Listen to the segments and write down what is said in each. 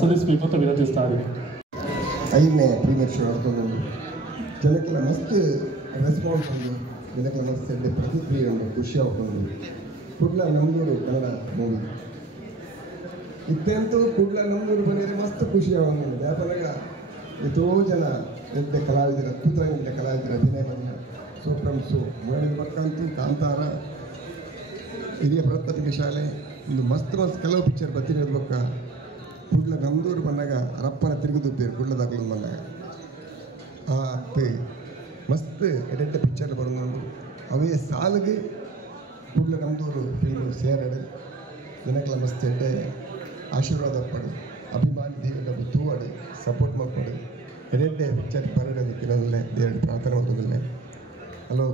ಸಲ್ಲಿಸಬೇಕು ಅಂತ ವಿನಂತಿಸ್ತಾ ಇದ್ದೀನಿ. 5ನೇ ಪ್ರೀಮಿಯರ್ ಶೋ ಆಡ್ಕೊಂಡು ಜನಕ್ಕೆಲ್ಲ ಮಸ್ತ್ ರೆಸ್ಪಾನ್ಸ್ ಒಂದು ಜನಕ್ಕೆಲ್ಲ ಮಸ್ತ್ ಎಡ್ಡೆ ಪ್ರತಿಕ್ರಿಯೆ ಒಂದು ಖುಷಿ ಆಗ್ಕೊಂಡು ಕುಡ್ಲ ನಮ್ಮೂರು ಕನ್ನಡ ಮೂವಿ ಇತ್ತೆಂತೂ ಕುಡ್ಲ ನಮ್ಮೂರು ಬಂದಿದ್ರೆ ಮಸ್ತ್ ಖುಷಿ ಆಗೋದು. ಯಾಕಂದಾಗ ಎಷ್ಟೋ ಜನ ಎಡ್ಡೆ ಕಲಾವಿದರು ಅದ್ಭುತವಾಗಿ ಕಲಾವಿದರು ಅಭಿನಯ ಬಂದ ಸೂಪ್ರಂಸು ಮಾಡಿದ ಬಕ್ಕಂತೂ ಕಾಂತಾರ ಹಿರಿಯ ಪತ್ರಿಕೆ ಶಾಲೆ ಒಂದು ಮಸ್ತ್ ಕೆಲವು ಪಿಕ್ಚರ್ ಬತ್ತಿರೋದು ಬಕ್ಕ ಕುಡ್ಲ ನಮ್ಮದೂರು ಬಂದಾಗ ರಪ್ಪನ ತಿರುಗುತ್ತಿದ್ದೇವೆ ಕುಡ್ಲದಾಗಲು ಬಂದಾಗ ಅತ್ತೆ ಮಸ್ತ್ ಎಡೆಡ್ಡೆ ಪಿಕ್ಚರ್ ಬರೋದು ಅವೇ ಸಾಲಿಗೆ ಕುಡ್ಲ ನಮ್ಮದೂರು ಫಿಲ್ಮ್ ಸೇರಡು ಜನಕ್ಕೆಲ್ಲ ಮಸ್ತ್ ಎಡ್ಡೆ ಆಶೀರ್ವಾದ ಪಡು ಅಭಿಮಾನಿ ದೇವಿಗೆ ತೂವಾಡು ಸಪೋರ್ಟ್ ಮಾಡ್ಕೊಡು ಎಡೆಡ್ಡೆ ಪಿಕ್ಚರ್ ಬರಡಲಿಕ್ಕಿರಲ್ಲೇ ದೇವರ ಪ್ರಾರ್ಥನೆ ಮಾಡೋದಿಲ್ಲ. ಹಲೋ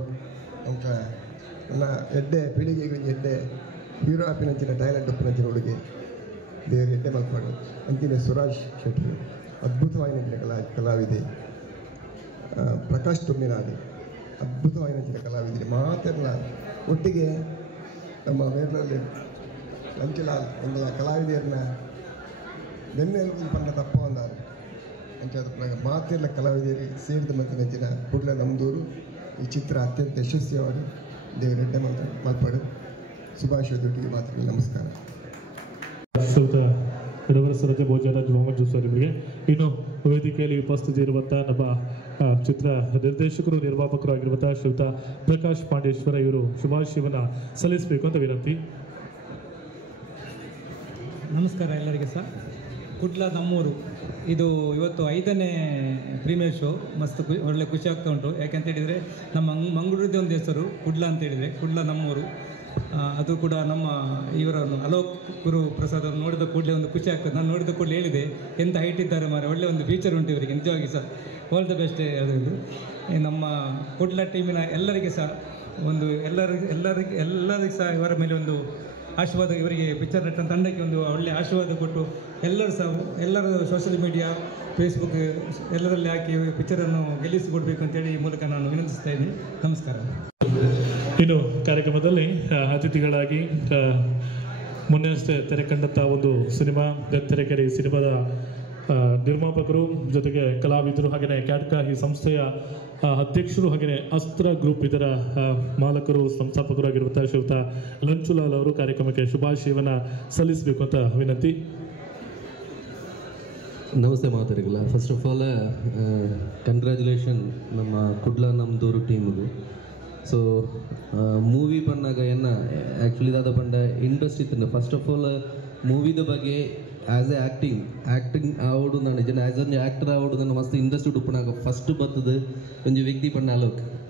ಅಂತ ಎಲ್ಲ ಎಡ್ಡೆ ಪೀಳಿಗೆಗೆ ಎಡ್ಡೆ ಹೀರೋ ಆಪಿನಂಚಿನ ಡೈಲಾಗ್ ಅಪ್ಪಿನಂಚಿನ ಹುಡುಗಿ ದೇವರು ಎಡ್ಡೆ ಮಲ್ಪಾಡು ಅಂತಿನ ಸುರಾಜ್ ಶೆಟ್ಟಿ ಅದ್ಭುತವಾಯಿನ ಕಲಾವಿದೆ. ಪ್ರಕಾಶ್ ತುಮ್ಮಿನಾಡಿ ಅದ್ಭುತವಾಯಿನ ಕಲಾವಿದೆ. ಮಾತೆಲ್ಲ ಒಟ್ಟಿಗೆ ನಮ್ಮ ವೇರ್ನಲ್ಲಿ ಲಂಚಲಾಲ್ ಒಂದು ಕಲಾವಿದರನ್ನ ಬೆನ್ನೆಲುಬು ಪಂಡ ತಪ್ಪ ಅಂದಾರು ಅಂಚ ಮಾತೆಲ್ಲ ಕಲಾವಿದರಿಗೆ ಸೇರಿದ ಮತ್ತು ನೆಚ್ಚಿನ ಕುಡ್ಲ ನಮ್ಮದೂರು ಈ ಚಿತ್ರ ಅತ್ಯಂತ ಯಶಸ್ವಿಯಾಗಿ ದೇವರು ಎಡ್ಡೆ ಮಲ್ಪಾಡು. ಶುಭಾಶಯದೊಟ್ಟಿಗೆ ಮಾತ್ರ ನಮಸ್ಕಾರ. ರಜೆ ಭೋಜರಾಜ್ ಮೊಹಮ್ಮದ್ ಜೂಸರ್ ಇವರಿಗೆ ಇನ್ನು ವೇದಿಕೆಯಲ್ಲಿ ಉಪಸ್ಥಿತಿ ಇರುವಂತಹ ನಮ್ಮ ಚಿತ್ರ ನಿರ್ದೇಶಕರು ನಿರ್ಮಾಪಕರು ಆಗಿರುವಂತಹ ಶ್ರೀಯುತ ಪ್ರಕಾಶ್ ಪಾಂಡೇಶ್ವರ ಇವರು ಶುಭಾಶಯವನ್ನ ಸಲ್ಲಿಸಬೇಕು ಅಂತ ವಿನಂತಿ. ನಮಸ್ಕಾರ ಎಲ್ಲರಿಗೆ ಸಹ. ಕುಡ್ಲ ನಮ್ಮೂರು ಇದು ಇವತ್ತು 5ನೇ ಪ್ರೀಮಿಯರ್ ಶೋ. ಮಸ್ತ್ ಒಳ್ಳೆ ಖುಷಿ ಆಗ್ತಾ ಉಂಟು. ಯಾಕೆಂತ ಹೇಳಿದರೆ ನಮ್ಮ ಮಂಗಳೂರದ್ದೇ ಒಂದು ಹೆಸರು ಕುಡ್ಲ ಅಂತ ಹೇಳಿದರೆ ಕುಡ್ಲ ನಮ್ಮೂರು. ಅದು ಕೂಡ ನಮ್ಮ ಇವರನ್ನು ಅಲೋಕ್ ಗುರು ಪ್ರಸಾದ್ ಅವರು ನೋಡಿದ ಕೂಡಲೇ ಒಂದು ಖುಷಿ ಆಗ್ತದೆ. ನಾನು ನೋಡಿದ ಕೂಡಲೇ ಹೇಳಿದೆ ಎಂತ ಹೈಟ್ ಇದ್ದಾರೆ ಮಾರೆ, ಒಳ್ಳೆ ಒಂದು ಫೀಚರ್ ಉಂಟು ಇವರಿಗೆ. ನಿಜವಾಗಿ ಸಹ ಆಲ್ ದ ಬೆಸ್ಟ್ ಹೇಳಿದ್ರು. ನಮ್ಮ ಕುಡ್ಲ ಟೀಮಿನ ಎಲ್ಲರಿಗೆ ಸಹ ಒಂದು ಎಲ್ಲರಿಗೂ ಸಹ ಇವರ ಮೇಲೆ ಒಂದು ಆಶೀರ್ವಾದ, ಇವರಿಗೆ ಪಿಕ್ಚರ್ ನಟನ ತಂಡಕ್ಕೆ ಒಂದು ಒಳ್ಳೆಯ ಆಶೀರ್ವಾದ ಕೊಟ್ಟು ಎಲ್ಲರೂ ಸೋಷಿಯಲ್ ಮೀಡಿಯಾ ಫೇಸ್ಬುಕ್ ಎಲ್ಲರಲ್ಲಿ ಹಾಕಿ ಪಿಕ್ಚರನ್ನು ಗೆಲ್ಲಿಸಿಕೊಡ್ಬೇಕು ಅಂತೇಳಿ ಈ ಮೂಲಕ ನಾನು ವಿನಂತಿಸ್ತಾ ಇದ್ದೀನಿ. ನಮಸ್ಕಾರ. ಇನ್ನು ಕಾರ್ಯಕ್ರಮದಲ್ಲಿ ಅತಿಥಿಗಳಾಗಿ ಮೊನ್ನೆಯಷ್ಟೇ ತೆರೆ ಕಂಡಂಥ ಒಂದು ಸಿನಿಮಾ ಬೆತ್ತರೆಕೆರೆ ಸಿನಿಮಾದ ನಿರ್ಮಾಪಕರು ಜೊತೆಗೆ ಕಲಾವಿದರು ಹಾಗೆಯೇ ಕ್ಯಾಟ್ಕಾ ಈ ಸಂಸ್ಥೆಯ ಅಧ್ಯಕ್ಷರು ಹಾಗೆಯೇ ಅಸ್ತ್ರ ಗ್ರೂಪ್ ಇದರ ಮಾಲಕರು ಸಂಸ್ಥಾಪಕರು ಆಗಿರುವಂತಹ ಶ್ರೀಯುತ ಲಂಚುಲಾಲ್ ಅವರು ಕಾರ್ಯಕ್ರಮಕ್ಕೆ ಶುಭಾಶಯವನ್ನ ಸಲ್ಲಿಸಬೇಕು ಅಂತ ವಿನಂತಿ. ನಮಸ್ತೆ ಮಾತಾಡಿಲ್ಲ. ಫಸ್ಟ್ ಆಫ್ ಆಲ್ ಕಂಗ್ರ್ಯಾಚುಲೇಷನ್ ನಮ್ಮ ಕುಡ್ಲ ನಮ್ಮದೂರು ಟೀಮಿಗೂ. ಸೊ ಮೂವಿ ಬಂದಾಗ ಏನ ಆ್ಯಕ್ಚುಲಿ ದಾದ ಪಂಡ ಇಂಟ್ರೆಸ್ಟ್ ಇತ್ತು. ಫಸ್ಟ್ ಆಫ್ ಆಲ್ ಮೂವಿದ ಬಗ್ಗೆ ಆ್ಯಸ್ ಎ ಆ್ಯಕ್ಟಿಂಗ್ ಆವಡು ನಾನು ಜನ ಆ್ಯಸ್ ಒಂದು ಆ್ಯಕ್ಟರ್ ಆವಡು ನನ್ನ ಮಸ್ತ್ ಇಂಟ್ರೆಸ್ಟ್ ಉಡುಪುನಾಗ ಫಸ್ಟ್ ಬರ್ತದೆ ಒಂದು ವ್ಯಕ್ತಿ ಪಂಡ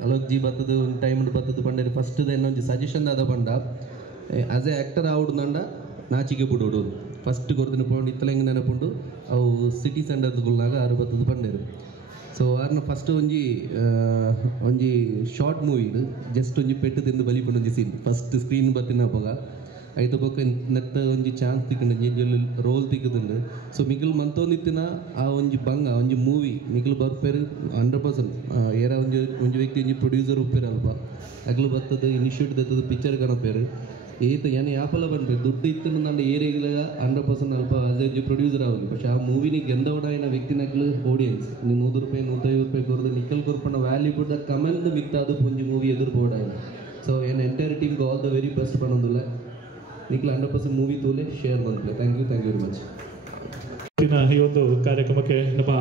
ಅಲೋಕ್ ಜಿ ಬರ್ತದೆ ಒಂದು ಟೈಮ್ ಬರ್ತದೆ ಪಂಡ ಫಸ್ಟ್ ಇನ್ನೊಂದು ಸಜೆಷನ್ ಆದ ಪಂಡ ಆ್ಯಸ್ ಎ ಆ್ಯಕ್ಟರ್ ಆವಡು ನಂಡ ನಾಚಿಕೆ ಬಿಡೋಡು ಫಸ್ಟ್ ಕೊಡ್ತೀನಿ ಪಂಡು ಇತ್ತಲಂಗೆ ನೆನಪುಂಡು ಅವು ಸಿಟಿ ಸೆಂಟರ್ಸ್ಗಳ್ನಾಗ ಆರು ಬರ್ತದೆ ಪಂಡೇರು. ಸೊ ಆರ್ನ ಫಸ್ಟ್ ಒಂಜಿ ಶಾರ್ಟ್ ಮೂವಿ ಜಸ್ಟ್ ಒಂಜಿ ಪೆಟ್ಟು ತಿಂದು ಬಲಿಪುಂಡು ಒಂಜಿ ಸೀನ್ ಫಸ್ಟ್ ಸ್ಕ್ರೀನ್ ಬತ್ತಿನ ಪಗ ಐತ ಪಕ್ಕ ನೆತ್ತ ಒಂಜಿ ಚಾನ್ಸ್ ತಿಕ್ಕಂಡು ಎಂಜಲ್ಲಿ ರೋಲ್ ತಿಕ್ಕದುಂಡು. ಸೊ ಮಿಗಿಲ್ ಮಂತೊಂದಿತ್ತಿನ ಆ ಒಂಜಿ ಬಂಗ ಒಂಜಿ ಮೂವಿ ಮಿಗಿಲ್ ಬರ್ಪೇರು 100%. ಏರ ಒಂಜಿ ವ್ಯಕ್ತಿ ಒಂಜಿ ಪ್ರೊಡ್ಯೂಸರ್ ಉಪ್ಪೇರು ಅಲ್ಪ ಅಗ್ಲು ಬರ್ತದೆ ಇನಿಷಿಯೇಟ್ ದತ್ತದ ಪಿಕ್ಚರ್ ಕಣಪೇರು ಏತ ಏನು ಯಾಪಲ್ಲ ಬಂದ್ರಿ ದುಡ್ಡು ಇತ್ತು ನನ್ನ ಏರಿಯಾಗ 100% ಅಲ್ಪ ಅದೇ ಒಂಜಿ ಪ್ರೊಡ್ಯೂಸರ್ ಆಗಿ പക്ഷെ ಆ ಮೂವಿನಿ ಗೆಂದವಡಾಯಿನ ವ್ಯಕ್ತಿನಕ್ಲು ಆಡಿಯನ್ಸ್ ನೀವು 100 ರೂಪಾಯಿ 150 ರೂಪಾಯಿ ಕೊರದು ನಿಕ್ಕಲ್ ಕೊರ್ಪಣ್ಣ ವ್ಯಾಲ್ಯೂ ಕೂಡ ಕಮೆಂಟ್ ಮಿತ್ತಾದು ಒಂಜಿ ಮೂವಿ ಎದುರು ಬೋಡಾಯಿನ. ಸೊ ಏನು ಎಂಟೈರ್ ಟೀಮ್ಗೆ ಆಲ್ ದ ವೆರಿ ಬೆಸ್ಟ್ ಪನ್ನೊಂದಿಲ್ಲ ನಿಕ್ಲ 100% ಮೂವಿ ತೋಲೆ ಶೇರ್ ಬಂದ್ಲೆ. Thank you very much. ಈ ಒಂದು ಕಾರ್ಯಕ್ರಮಕ್ಕೆ ನಮ್ಮ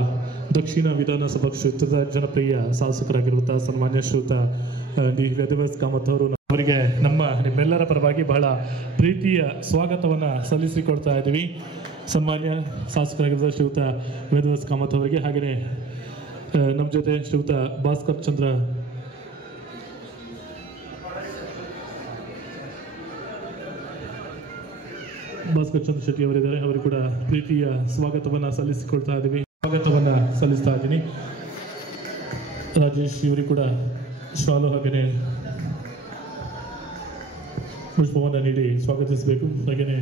ದಕ್ಷಿಣ ವಿಧಾನಸಭಾ ಕ್ಷೇತ್ರದ ಜನಪ್ರಿಯ ಶಾಸಕರಾಗಿರುವಂತಹ ಸನ್ಮಾನ್ಯ ಶ್ರೀಯುತ ಡಿ ವೇದವ್ಯಾಸ್ ಕಾಮತ್ ಅವರು ಅವರಿಗೆ ನಿಮ್ಮೆಲ್ಲರ ಪರವಾಗಿ ಬಹಳ ಪ್ರೀತಿಯ ಸ್ವಾಗತವನ್ನು ಸಲ್ಲಿಸಿಕೊಡ್ತಾ ಇದ್ದೀವಿ. ಸನ್ಮಾನ್ಯ ಶಾಸಕರಾಗಿರುವ ಶ್ರೀಯುತ ವೇದವ್ಯಾಸ್ ಕಾಮತ್ ಅವರಿಗೆ ಹಾಗೆಯೇ ನಮ್ಮ ಜೊತೆ ಶ್ರೀಯುತ ಭಾಸ್ಕರ್ ಚಂದ್ರ ಶೆಟ್ಟಿ ಅವರಿದ್ದಾರೆ. ಅವರು ಕೂಡ ಪ್ರೀತಿಯ ಸ್ವಾಗತವನ್ನು ಸಲ್ಲಿಸಿಕೊಳ್ತಾ ಇದ್ದೀವಿ. ಸಲ್ಲಿಸ್ತಾ ಇದ್ದೀನಿ. ರಾಜೇಶ್ ಇವರಿಗೆ ಕೂಡ ಶಾಲು ಹಾಗೆಯೇ ಪುಷ್ಪವನ್ನು ನೀಡಿ ಸ್ವಾಗತಿಸಬೇಕು. ಹಾಗೆಯೇ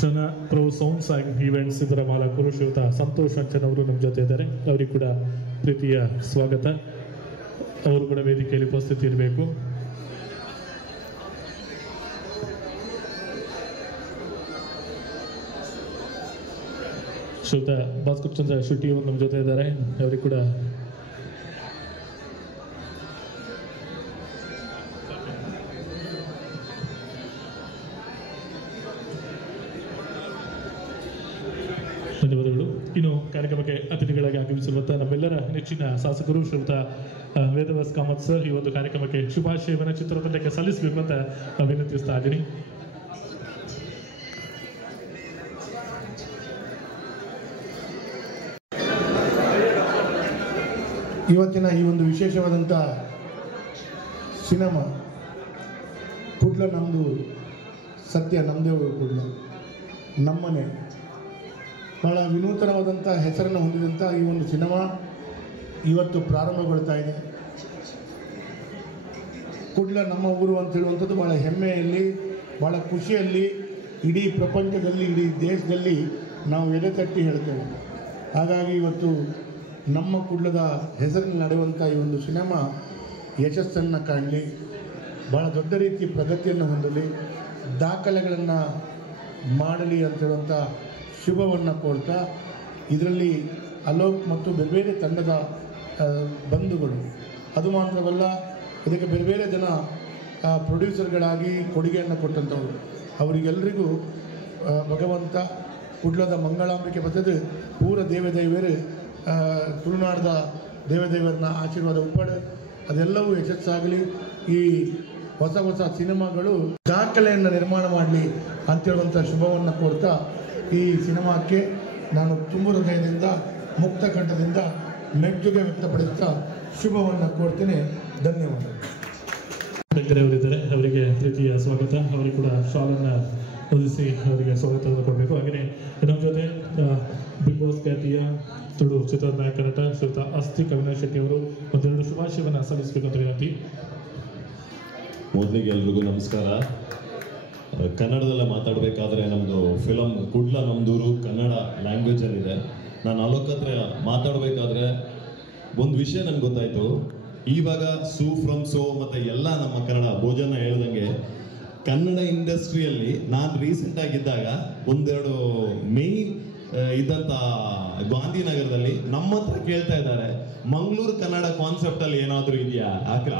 ಶನ ಪ್ರೋ ಸೌಂಡ್ಸ್ ಆ್ಯಂಡ್ ಈವೆಂಟ್ಸ್ ಇದರ ಮಾಲಕರು ಶ್ರೀಯುತ ಸಂತೋಷ್ ಅಂಚನ್ ಅವರು ನಮ್ಮ ಜೊತೆ ಇದ್ದಾರೆ. ಅವರಿಗೆ ಕೂಡ ಪ್ರೀತಿಯ ಸ್ವಾಗತ. ಅವರು ಕೂಡ ವೇದಿಕೆಯಲ್ಲಿ ಉಪಸ್ಥಿತಿ ಇರಬೇಕು. ಶ್ರೀಯುತ ಭಾಸ್ಕರ್ ಚಂದ್ರ ಶೆಟ್ಟಿ ಅವರು ನಮ್ಮ ಜೊತೆ ಇದ್ದಾರೆ. ಅವರಿಗೆ ಕೂಡ ಧನ್ಯವಾದಗಳು. ಇನ್ನು ಕಾರ್ಯಕ್ರಮಕ್ಕೆ ಅತಿಥಿಗಳಾಗಿ ಆಗಮಿಸಿರುವಂತಹ ನಮ್ಮೆಲ್ಲರ ನೆಚ್ಚಿನ ಶಾಸಕರು ಶ್ರೀಯುತ ವೇದವ್ಯಾಸ್ ಕಾಮತ್ ಸರ್ ಈ ಒಂದು ಕಾರ್ಯಕ್ರಮಕ್ಕೆ ಶುಭಾಶಯವನ್ನು ಚಿತ್ರತಂಡಕ್ಕೆ ಸಲ್ಲಿಸಬೇಕು ಅಂತ ವಿನಂತಿಸ್ತಾ ಇದ್ದೀನಿ. ಇವತ್ತಿನ ಈ ಒಂದು ವಿಶೇಷವಾದಂಥ ಸಿನಿಮಾ ಕುಡ್ಲ ನಮ್ಮದು, ಸತ್ಯ ನಮ್ಮದೇ ಕುಡ್ಲ, ನಮ್ಮನೆ, ಭಾಳ ವಿನೂತನವಾದಂಥ ಹೆಸರನ್ನು ಹೊಂದಿದಂಥ ಈ ಒಂದು ಸಿನಿಮಾ ಇವತ್ತು ಪ್ರಾರಂಭಗೊಳ್ತಾ ಇದೆ. ಕುಡ್ಲ ನಮ್ಮ ಊರು ಅಂತ ಹೇಳುವಂಥದ್ದು ಭಾಳ ಹೆಮ್ಮೆಯಲ್ಲಿ, ಭಾಳ ಖುಷಿಯಲ್ಲಿ, ಇಡೀ ಪ್ರಪಂಚದಲ್ಲಿ, ಇಡೀ ದೇಶದಲ್ಲಿ ನಾವು ಎದೆ ತಟ್ಟಿ ಹೇಳ್ತೇವೆ. ಹಾಗಾಗಿ ಇವತ್ತು ನಮ್ಮ ಕುಡ್ಲದ ಹೆಸರಿನಲ್ಲಿ ನಡೆಯುವಂಥ ಈ ಒಂದು ಸಿನಿಮಾ ಯಶಸ್ಸನ್ನು ಕಾಣಲಿ, ಭಾಳ ದೊಡ್ಡ ರೀತಿ ಪ್ರಗತಿಯನ್ನು ಹೊಂದಲಿ, ದಾಖಲೆಗಳನ್ನು ಮಾಡಲಿ ಅಂತ ಹೇಳುವಂಥ ಶುಭವನ್ನು ಕೋರ್ತಾ, ಇದರಲ್ಲಿ ಅಲೋಕ್ ಮತ್ತು ಬೇರೆ ಬೇರೆ ತಂಡದ ಬಂಧುಗಳು, ಅದು ಮಾತ್ರವಲ್ಲ ಇದಕ್ಕೆ ಬೇರೆ ಬೇರೆ ಜನ ಪ್ರೊಡ್ಯೂಸರ್ಗಳಾಗಿ ಕೊಡುಗೆಯನ್ನು ಕೊಟ್ಟಂಥವರು, ಅವರಿಗೆಲ್ಲರಿಗೂ ಭಗವಂತ ಕುಡ್ಲದ ಮಂಗಳಾಂಬಿಕೆ ಬರ್ತದೆ ಪೂರ ದೇವದೇವರು ತುಳುನಾಡದ ದೇವದೇವರನ್ನ ಆಶೀರ್ವಾದ ಉಪ್ಪಡೆ ಅದೆಲ್ಲವೂ ಯಶಸ್ಸಾಗಲಿ. ಈ ಹೊಸ ಹೊಸ ಸಿನಿಮಾಗಳು ದಾಖಲೆಯನ್ನು ನಿರ್ಮಾಣ ಮಾಡಲಿ ಅಂತೇಳುವಂಥ ಶುಭವನ್ನು ಕೋರ್ತಾ ಈ ಸಿನಿಮಾಕ್ಕೆ ನಾನು ತುಂಬ ಹೃದಯದಿಂದ ಮುಕ್ತ ಕಂಠದಿಂದ ಮೆಚ್ಚುಗೆ ವ್ಯಕ್ತಪಡಿಸ್ತಾ ಶುಭವನ್ನು ಕೋರ್ತೇನೆ. ಧನ್ಯವಾದ. ಅವರಿದ್ದಾರೆ, ಅವರಿಗೆ ಪ್ರೀತಿಯ ಸ್ವಾಗತ. ಅವರಿಗೆ ಕೂಡ ಶಾಲನ್ನು ಹೊದಿಸಿ ಅವರಿಗೆ ಸ್ವಾಗತವನ್ನು ಕೊಡಬೇಕು. ಹಾಗೆಯೇ ನಮ್ಮ ಜೊತೆ ಬಿಗ್ ಬಾಸ್ ಖ್ಯಾತಿಯ ತುಳು ಚಿತ್ರದ ನಾಯಕ ನಟ ಶ್ರೀಯುತ ಅಸ್ತಿಕ್ ಅವಿನಾಶ್ ಶೆಟ್ಟಿ ಅವರು ಒಂದೆರಡು ಶುಭಾಶಯವನ್ನು ಸಲ್ಲಿಸಬೇಕು ಅಂತ ವಿನಂತಿ. ಮೊದಲಿಗೆ ಎಲ್ರಿಗೂ ನಮಸ್ಕಾರ. ಕನ್ನಡದಲ್ಲೇ ಮಾತಾಡಬೇಕಾದ್ರೆ ನಮ್ಮದು ಫಿಲಮ್ ಕುಡ್ಲ ನಮ್ಮದೂರು ಕನ್ನಡ ಲ್ಯಾಂಗ್ವೇಜಲ್ಲಿದೆ. ನಾನು ಅಲೋಕ್ ಹತ್ರ ಮಾತಾಡಬೇಕಾದ್ರೆ ಒಂದು ವಿಷಯ ನನಗೆ ಗೊತ್ತಾಯಿತು. ಇವಾಗ ಸೂ ಫ್ರಮ್ ಸೋ ಮತ್ತು ಎಲ್ಲ ನಮ್ಮ ಕನ್ನಡ ಭೋಜನ ಹೇಳ್ದಂಗೆ ಕನ್ನಡ ಇಂಡಸ್ಟ್ರಿಯಲ್ಲಿ ನಾನು ರೀಸೆಂಟಾಗಿದ್ದಾಗ ಒಂದೆರಡು ಮೇಯ್ನ್ ಇದ್ದಂಥ ಗಾಂಧಿನಗರದಲ್ಲಿ ನಮ್ಮ ಹತ್ರ ಕೇಳ್ತಾ ಇದ್ದಾರೆ, ಮಂಗಳೂರು ಕನ್ನಡ ಕಾನ್ಸೆಪ್ಟಲ್ಲಿ ಏನಾದರೂ ಇದೆಯಾ?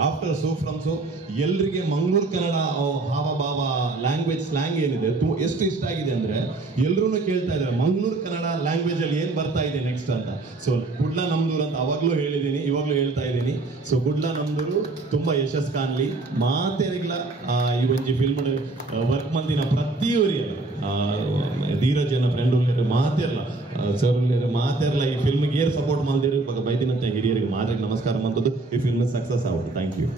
ಆಫ್ಟರ್ ಸೋ ಫ್ರಮ್ ಸೋ ಎಲ್ರಿಗೆ ಮಂಗಳೂರು ಕನ್ನಡ ಹಾವಭಾವ ಲ್ಯಾಂಗ್ವೇಜ್ ಸ್ಲ್ಯಾಂಗ್ ಏನಿದೆ ಎಷ್ಟು ಇಷ್ಟ ಆಗಿದೆ ಅಂದರೆ ಎಲ್ಲರೂ ಕೇಳ್ತಾ ಇದ್ದಾರೆ ಮಂಗಳೂರು ಕನ್ನಡ ಲ್ಯಾಂಗ್ವೇಜಲ್ಲಿ ಏನು ಬರ್ತಾ ಇದೆ ನೆಕ್ಸ್ಟ್ ಅಂತ. ಸೊ ಕುಡ್ಲ ನಮ್ದೂರು ಅಂತ ಅವಾಗಲೂ ಹೇಳಿದ್ದೀನಿ, ಇವಾಗಲೂ ಹೇಳ್ತಾ ಇದ್ದೀನಿ. ಸೊ ಕುಡ್ಲ ನಮ್ದೂರು ತುಂಬ ಯಶಸ್ಸು ಕಾಣಲಿ. ಮಾತೇರಿಗ್ಲ ಈ ಒಂಜಿ ಫಿಲ್ಮ್ ವರ್ಕ್ ಮಂದಿನ ಪ್ರತಿಯೊರಿಗೆ ಧೀರಜನ ಫ್ರೆಂಡ್ ಉಳ್ಳೇರು ಮಾತಿರಲ್ಲ, ಸರ್ ಉಳ್ಳೇರು ಮಾತಿರಲ್ಲ, ಈ ಫಿಲ್ಮ್ಗೆ ಏರ್ ಸಪೋರ್ಟ್ ಮಾಡಿದಿರು ಇವಾಗ ಬೈದಿನಂತ ಹಿರಿಯರಿಗೆ ಮಾರಿಗೆ ನಮಸ್ಕಾರ ಮಾಡೋದು. ಈ ಫಿಲ್ಮ್ ಸಕ್ಸಸ್ ಆಗುತ್ತೆ. Thank you.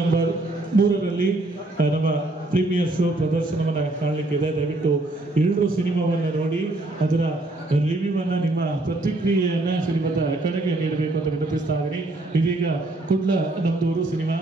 ನಂಬರ್ 3ರಲ್ಲಿ ನಮ್ಮ ಪ್ರೀಮಿಯರ್ ಶೋ ಪ್ರದರ್ಶನವನ್ನು ಕಾಣಲಿಕ್ಕಿದೆ. ದಯವಿಟ್ಟು ಎಲ್ಲರೂ ಸಿನಿಮಾವನ್ನು ನೋಡಿ ಅದರ ರಿವ್ಯೂವನ್ನು, ನಿಮ್ಮ ಪ್ರತಿಕ್ರಿಯೆಯನ್ನು ಶ್ರೀಮಂತ ಕಡೆಗೆ ನೀಡಬೇಕು ಅಂತ ವಿನಂತಿಸ್ತಾ ಇದ್ದೀನಿ. ಇದೀಗ ಕುಡ್ಲ ನಮ್ದೂರು ಸಿನಿಮಾ